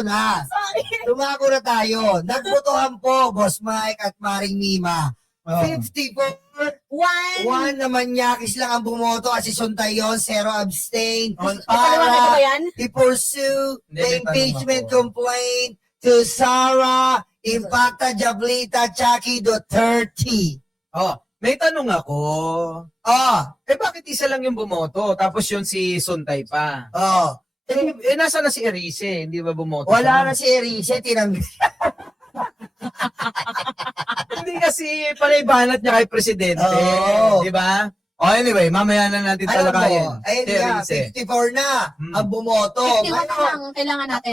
ito na. Sorry. Tumako na tayo. Nagbotohan po, Boss Mike at Maring Mima. 54. One naman Nyakis lang ang bumoto at si Suntayon, 0 abstain. Paliwanag ko ba Para yan? i-pursue Hindi, the may tanong impeachment ako. complaint to Sara Impacta Jablita Chaki Duterte. Oh, may tanong ako. Bakit isa lang yung bumoto? Tapos yun si Suntay pa. Nasa na si Erice? Hindi ba bumoto? Wala na si Erice, tinanggal. Hindi kasi panay-banat niya kay Presidente. Oo. Di ba? Anyway, mamaya na natin Alam talakayin. mo, ayun Si nga, Erice. 54 na ang bumoto. 51 na lang, kailangan natin.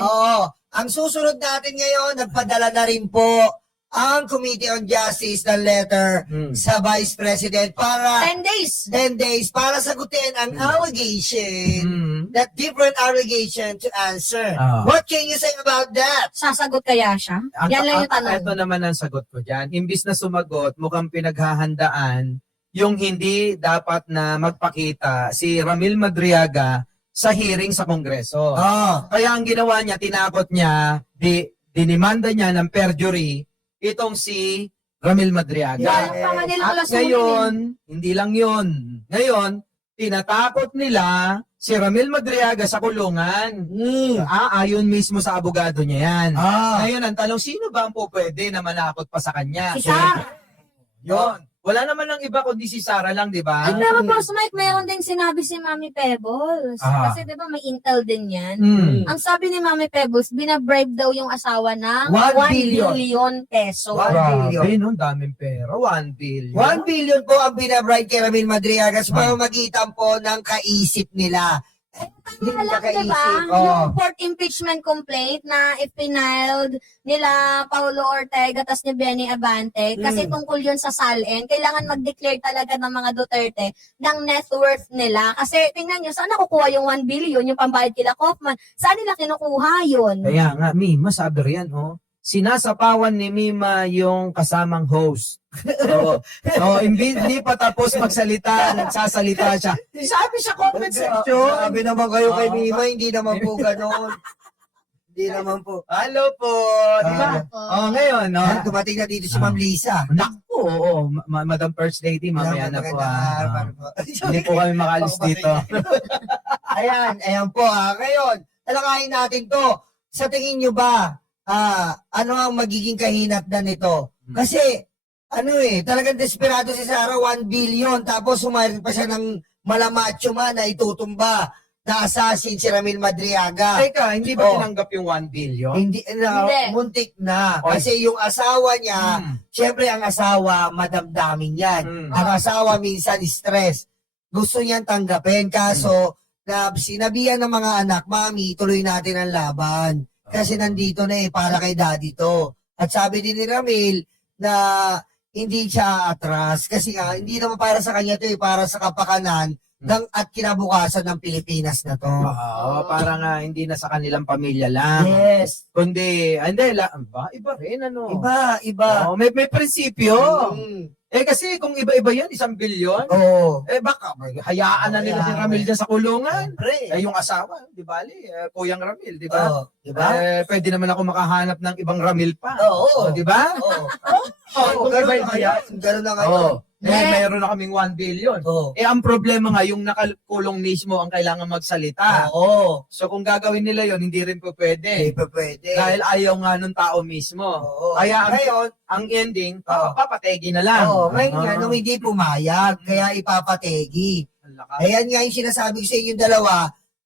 Ang susunod natin ngayon, nagpadala na rin po ang Committee on Justice ng letter sa Vice President para 10 days. 10 days para sagutin ang allegation, that different allegation to answer. What can you say about that? Sasagot kaya siya? Yan lang yung tanong. Ito naman ang sagot ko dyan. Imbis na sumagot, mukhang pinaghahandaan yung hindi dapat na magpakita si Ramil Madriaga sa hearing sa Kongreso. Kaya ang ginawa niya, tinakot niya, dinimanda niya ng perjury itong si Ramil Madriaga. Yan ang tama nila At wala sa ngayon, hindi lang yun. Ngayon, tinatakot nila si Ramil Madriaga sa kulungan. Ayon mismo sa abogado niya yan. Ngayon, ang tanong, sino ba ang pwede na manakot pa sa kanya? Si Sara. Yun. Wala naman ng iba kundi si Sara lang, di ba? Ay, pero Boss Mike, mayroon ding sinabi si Mami Pebbles. Kasi di ba may intel din yan. Ang sabi ni Mami Pebbles, binabribe daw yung asawa ng 1 billion peso. 1 billion. Grabe, no? Daming pera. 1 billion. 1 billion po ang binabribe kay Ramil Madriaga sa pamamagitan po ng kaisip nila. Hindi Alam, nakaisip. diba? Yung fourth impeachment complaint na ipiniled nila Paulo Ortega tas ni Benny Abante kasi tungkol yun sa SALN, kailangan mag-declare talaga ng mga Duterte ng net worth nila. Kasi tingnan nyo, saan nakukuha yung 1 billion, yung pambayad kila Kaufman? Saan nila kinukuha yun? Kaya nga, Mima, sabi riyan, sinasapawan ni Mima yung kasamang host. Hindi pa tapos magsalita, nagsasalita siya. Sabi sa comment section. Sabi naman kayo kay Mima, hindi naman po ganon. Hindi naman po. Hello po. Diba? Ngayon, no? Dumating na dito si Ma'am Lisa. Naku, Madam First Lady, mamaya na po. Hindi po kami makalis dito. Ayan po. Ngayon, talakayin natin to. Sa tingin nyo ba, ano ang magiging kahinatnan nito? Kasi, talagang desperado si Sara, 1 billion, tapos sumarit pa siya ng malamacho man na itutumba na assassin si Ramil Madriaga. Teka, hindi ba tinanggap yung 1 billion? Hindi. Muntik na. Kasi yung asawa niya, syempre ang asawa, madamdamin yan. Ang asawa minsan stress. Gusto niyang tanggapin. Kaso, sinabihan ng mga anak, Mami, tuloy natin ang laban. Kasi nandito na para kay daddy to. At sabi din ni Ramil na hindi siya atras. Kasi hindi naman para sa kanya to para sa kapakanan at kinabukasan ng Pilipinas na to. Para nga hindi na sa kanilang pamilya lang. Yes. Kundi, iba rin, Iba. May prinsipyo. Kasi kung iba-iba yan, 1 billion, baka hayaan na nila si Ramil dyan sa kulungan. Yung asawa, di ba, Kuyang Ramil, di ba? Diba? Pwede naman ako makahanap ng ibang Ramil pa. Di ba? Kung iba-iba yan. Ganun na ngayon. Mayroon na kaming 1 billion. Ang problema nga, yung nakakulong mismo ang kailangan magsalita. So kung gagawin nila yon hindi rin po pwede. Hindi pa pwede. Dahil ayaw nga nung tao mismo. Kaya ang ending, papategi na lang. Ngayon nung hindi pumayag, kaya ipapategi. Ayan nga yung sinasabi ko sa inyong dalawa,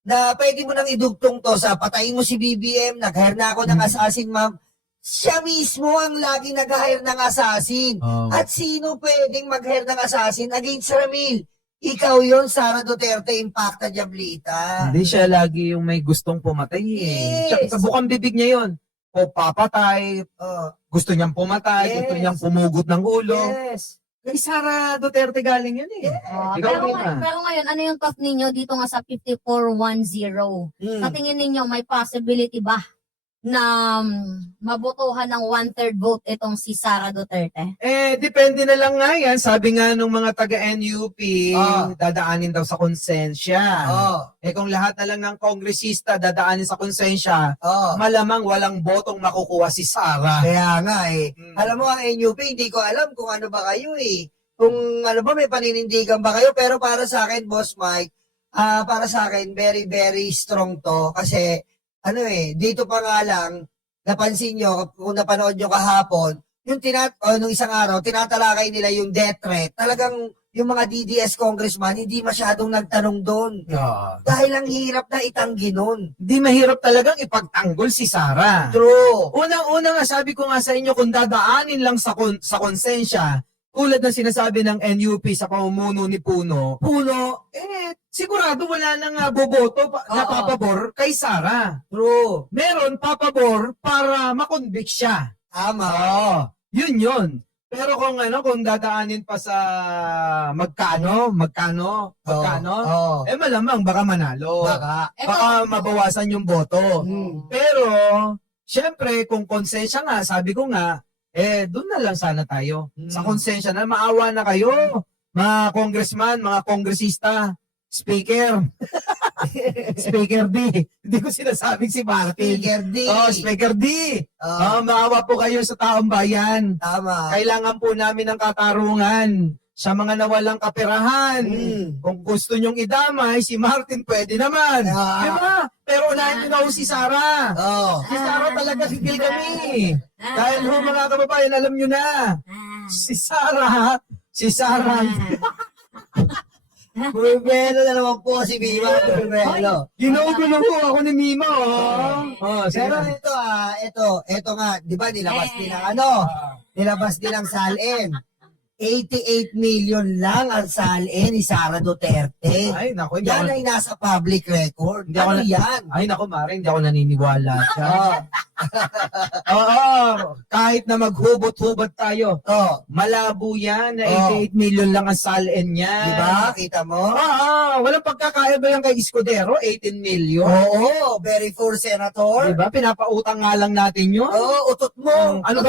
na pwede mo nang idugtong to sa patayin mo si BBM, nag-hire na ako ng assassin, ma'am. Siya mismo ang laging nag-hire ng assassin. At sino pwedeng mag-hire ng assassin against Ramil? Ikaw yon, Sara Duterte, Impacta Jablita. Hindi siya lagi yung may gustong pumatay Yes. Sa bukang bibig niya yun. O papatay, gusto niyang pumatay, Yes. gusto niyang pumugot ng ulo. Yes. Kay Sara Duterte galing yun Ikaw Pero ngayon, ano yung thought ninyo dito nga sa 5410? Sa tingin ninyo, may possibility ba na mabotohan ng 1/3 vote itong si Sara Duterte? Depende na lang nga yan. Sabi nga nung mga taga-NUP, Ah. dadaanin daw sa konsensya. Oh, Kung lahat na lang ng kongresista dadaanin sa konsensya, oh. malamang walang botong makukuha si Sara. Kaya nga eh. Mm. Alam mo, ang NUP, hindi ko alam kung ano ba kayo eh. Kung ano ba, may paninindigan ba kayo. Pero para sa akin, Boss Mike, para sa akin, very, very strong to. Kasi, ano eh, dito pa nga lang, napansin nyo, kung napanood nyo kahapon, yung nung isang araw, tinatalakay nila yung death threat. Talagang, yung mga DDS congressman, hindi masyadong nagtanong doon. Dahil ang hirap na itanggi nun. Di mahirap talagang ipagtanggol si Sara. True. Unang-una nga, sabi ko nga sa inyo, kung dadaanin lang sa konsensya, tulad ng sinasabi ng NUP sa pamumuno ni Puno, sigurado wala nang boboto na Oo. papabor kay Sara. True. Meron papabor para makonvict siya. Tama. Yun. Pero kung dadaanin pa sa magkano, Oo. malamang baka manalo. Baka. Baka mabawasan yung boto. Mm. Pero, syempre, kung konsensya nga, sabi ko nga, doon na lang sana tayo. Sa konsensya na, maawa na kayo. Mga congressman, mga kongresista, speaker. Speaker D. Hindi ko sinasabing si Martin. Speaker D. Speaker D. Oo. Maawa po kayo sa taong bayan. Tama. Kailangan po namin ng katarungan sa mga nawalang kaperahan. Mm. Kung gusto nyong idamay, si Martin pwede naman. Ah. Diba? Pero unahin nyo na ho si Sara. Oh. Si Sara talaga higil kami. Dahil ho mga kababayan, alam nyo na. Si Sara. Burbelo na naman po si Bima. Burbelo. Ginugulo ko ako ni Mima, Pero ito nga, di ba nilabas din ang nilabas din ang salin. 88 million lang ang salin ni Sara Duterte. Ay, naku, hindi Yan ako, ay nasa public record. Hindi ako Ano na- yan? ay, naku, Mare, hindi ako naniniwala. Oh, Oo, kahit na maghubot-hubot tayo, oh, malabo yan na 88 million lang ang salin niya. di ba? Kita mo? Walang pagkakaiba yan kay Escudero, 18 million. Oo, very poor senator. Diba? Pinapautang nga lang natin yun. Oo, utot mo. Ano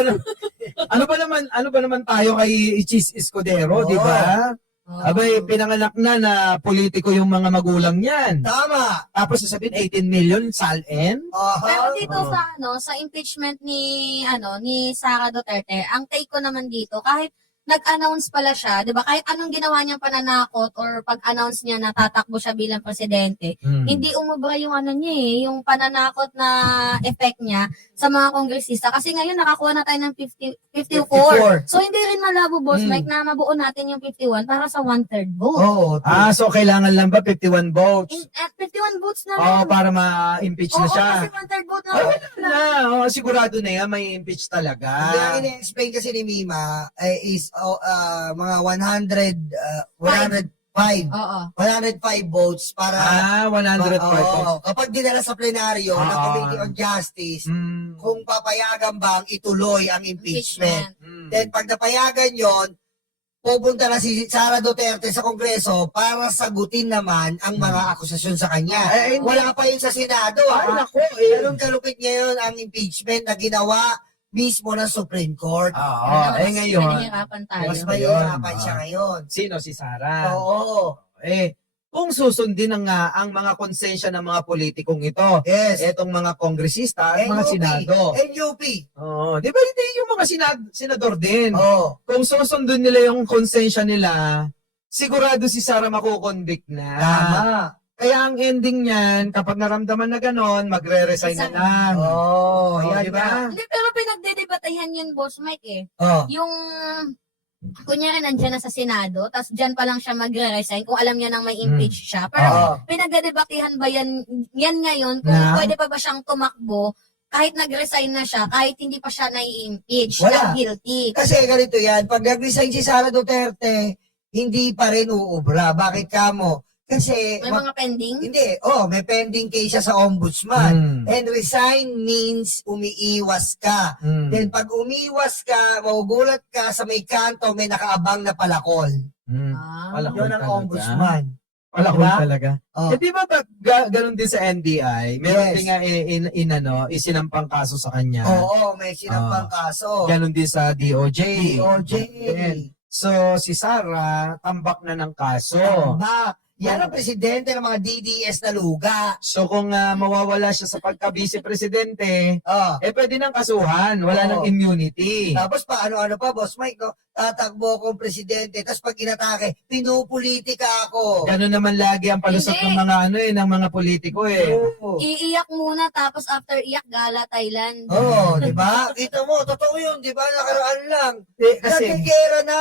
ba naman tayo kay Ichis Escudero, Oo. di ba? Abay, pinanganak na politiko yung mga magulang niyan. Tama. Tapos sasabihin 18 million salin? Pero dito Oo. sa impeachment ni Sara Duterte, ang take ko naman dito, kahit nag-announce pala siya, 'di ba? Kahit anong ginawa niyang pananakot or pag-announce niya na tatakbo siya bilang presidente, hindi umubra yung yung pananakot na effect niya sa mga kongresista kasi ngayon nakakuha na tayo ng 54. So hindi rin malabo, Boss Mike, na mabuo natin yung 51 para sa 1/3 vote. Oo. So kailangan lang ba 51 votes? At 51 votes na Oo, lang. para ma-impeach Oo, na siya. kasi 1/3 vote na Oh, lang. sigurado na yan, may impeach talaga. Hindi ang ina-explain kasi ni Mima is mga 105 Oo. 105 votes para 105 votes. kapag dinala sa plenaryo ng Committee on Justice, kung papayagan bang ituloy ang impeachment. Then pag napayagan yon, pupunta na si Sara Duterte sa Kongreso para sagutin naman ang mga akusasyon sa kanya. Wala pa yun sa Senado. Ay, naku, Ganun kalupit ngayon ang impeachment na ginawa mismo ng Supreme Court. Ngayon, Nahihirapan tayo. Mas mahihirapan siya ngayon. sino si Sara? Oo. Kung susundin ang mga konsensya ng mga politikong ito, Yes. etong mga kongresista at mga NUP. senado. NUP. Di ba hindi yung mga senador din? Oo. Kung susundin nila yung konsensya nila, sigurado si Sara makukonvict na. Tama. Kaya ang ending niyan, kapag naramdaman na ganon, magre-resign na lang. Yan di ba? nga. Hindi, pero pinagdedebatehan yun, Boss Mike eh. Oh. Yung, kunyari nandyan na sa Senado, tapos dyan pa lang siya magre-resign kung alam niya nang may impeach siya. Pero Oo. pinagdedebatehan ba yan ngayon kung Na? pwede pa ba siyang tumakbo kahit nag-resign na siya, kahit hindi pa siya nai-impeach, Wala. na guilty. Kasi ganito yan, pag nag-resign si Sara Duterte, hindi pa rin uubra. Bakit kamo? Kasi, May mga pending. hindi, may pending case siya sa ombudsman. And resign means umiiwas ka. Then pag umiwas ka, magugulat ka sa may kanto, may nakaabang na palakol. Ah. Palakol Yun ang talaga. ombudsman. Palakol Diba? talaga. Oh. Eh, di ba ganun din sa NBI? Meron Yes. din nga isinampang kaso sa kanya. Oo, may sinampang kaso. Ganon din sa DOJ. DOJ. So, si Sara, tambak na ng kaso. Ba, yan ang presidente ng mga DDS na luga. So, kung mawawala siya sa pagka-vice presidente, Oh. pwede nang kasuhan. Wala nang immunity. Tapos pa, ano-ano pa, Boss Mike, no? Tatakbo akong presidente, tapos pag inatake, pinupolitika ako. Ganon naman lagi ang palusot Hindi. ng mga ng mga politiko Oo. Iiyak muna, tapos after iyak, gala Thailand. Oo, di ba? Kita mo, totoo yun, di ba? Nakaraan lang. Kasi, Nagkikera na.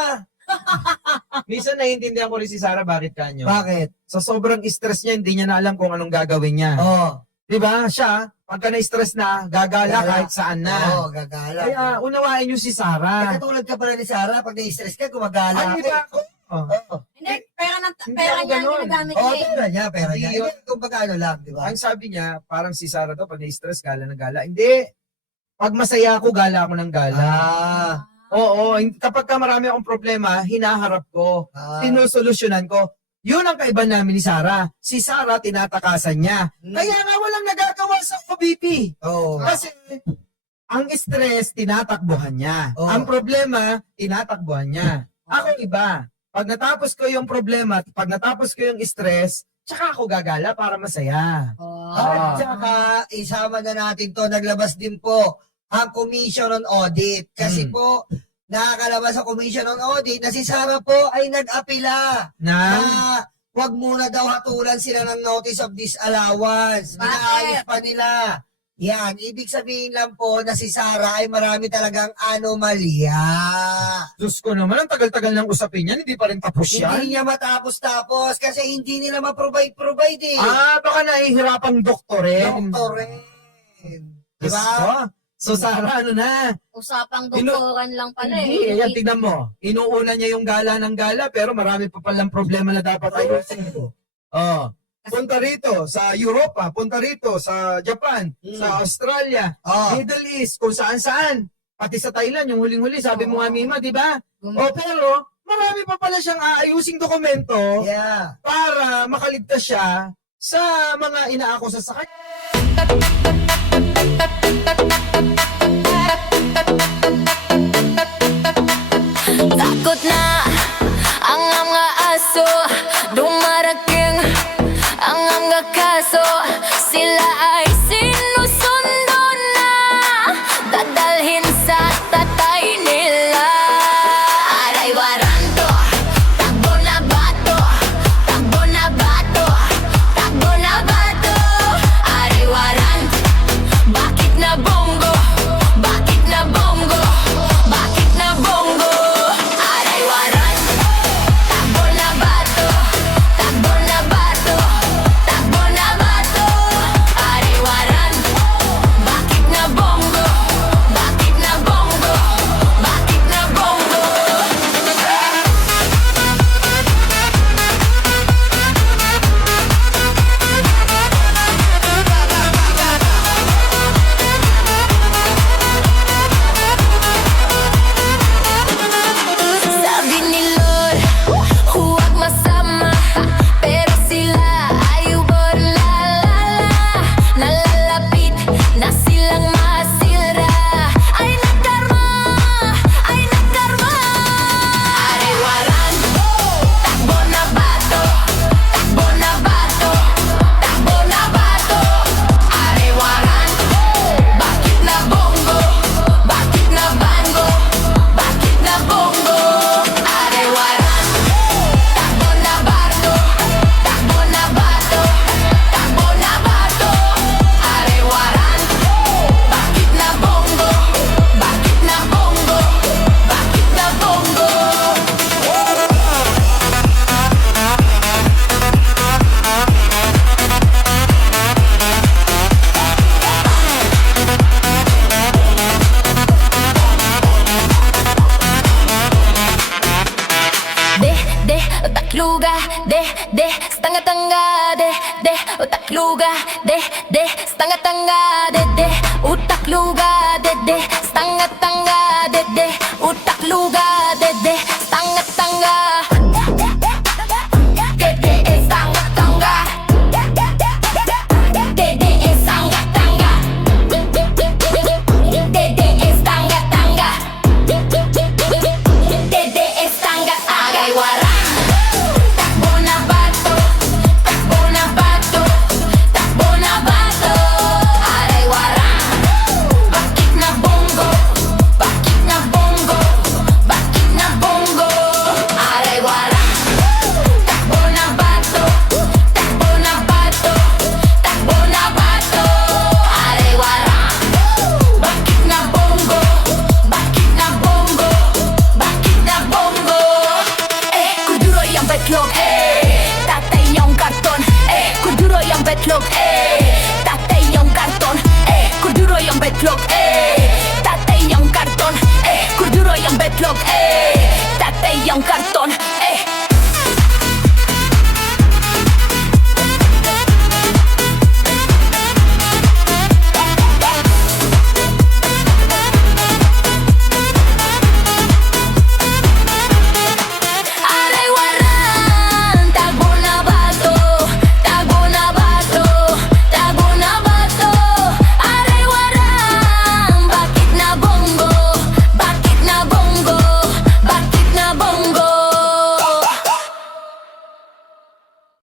minsan naiintindihan ko rin si Sara bakit kanyo. Bakit? Sa sobrang stress niya, hindi niya na alam kung anong gagawin niya. Oo. Di ba? Siya, pagka na-stress na, gagala Gala. kahit saan na. Oo, gagala. Kaya unawain niyo si Eh, Sara. katulad ka pala ni Sarah, pag na-stress ka, gumagala Ay, di ba ako? Oh. Oo. Hindi, pera, Hindi pera ako niya ang ganun. ginagamit Oo, niya eh. pera niya, pera niya. Hindi yun. Hindi, kumbaga ano lang, di ba? Ang sabi niya, parang si Sara to, pag na-stress, gala na gala. Hindi. Pag masaya ako, gala ako ng gala. Ah. Oo, kapag ka marami akong problema, hinaharap ko. Sinusolusyonan ko. Yun ang kaiba namin ni Sara. Si Sara, tinatakasan niya. Kaya nga walang nagagawa sa OBP. Oo. Kasi ang stress, tinatakbuhan niya. Oo. Ang problema, tinatakbuhan niya. Ako iba. Pag natapos ko yung problema, pag natapos ko yung stress, tsaka ako gagala para masaya. At saka, isama na natin to, naglabas din po ang Commission on Audit. Kasi po, nakakalabas sa Commission on Audit na si Sara po ay nag-apila na wag muna daw hatulan sila ng Notice of Disallowance. Bakit? Inaayos pa nila. Yan, ibig sabihin lang po na si Sara ay marami talagang anomalya. Diyos ko naman, ang tagal-tagal ng usapin yan, hindi pa rin tapos yan. Hindi niya matapos-tapos kasi hindi nila ma-provide eh. Baka nahihirapang doktorin. Doktorin. Diyos Diba? ko. So, Sara, ano na? Usapang doktoran lang pala Hindi, eh. ayan, tignan mo. Inuuna niya yung gala ng gala, pero marami pa palang problema na dapat ayusin. Oh. Punta rito sa Europa, punta rito sa Japan, sa Australia, Oh. Middle East, kung saan-saan. Pati sa Thailand, yung huling-huli, sabi mo nga, Mima, di ba? Gum- Pero, marami pa pala siyang aayusing dokumento Yeah. para makaligtas siya sa mga inaakusa sa kanya. Takot na ang mga aso, dumarating ang mga kaso. Sila ay sinusundo na, dadalhin sa tatay nila. Aray waranto, takbo na bato, takbo na bato, takbo na bato. Aray waranto, bakit na bongo, bakit na bongo, bakit na bongo. Aray waranto, takbo na bato, takbo na bato, takbo na bato. Aray waranto, bakit na bongo, bakit na bongo, bakit na bongo. Sabi ni Lord, huwag masama, pero sila ay uborlalala. Nalalapit na silang masira, ay nagkarma, ay nagkarma. Aray waranto, takbo na bato, takbo na bato, takbo na bato. Aray waranto, bakit na bongo, bakit na bango, bakit na bongo. Aray waranto, takbo na bato, takbo na bato, takbo na bato. Aray waranto, bakit na bongo, bakit na bongo, bakit na bongo. De, utakluga, de, stanga-tanga, de, utakluga, de, stanga-tanga, de, utakluga, de, stanga-tanga, de, utakluga, de, stanga-tanga. De, stanga-tanga. betlog, tatay ang karton, kurduro yung betlog, tatay ang karton.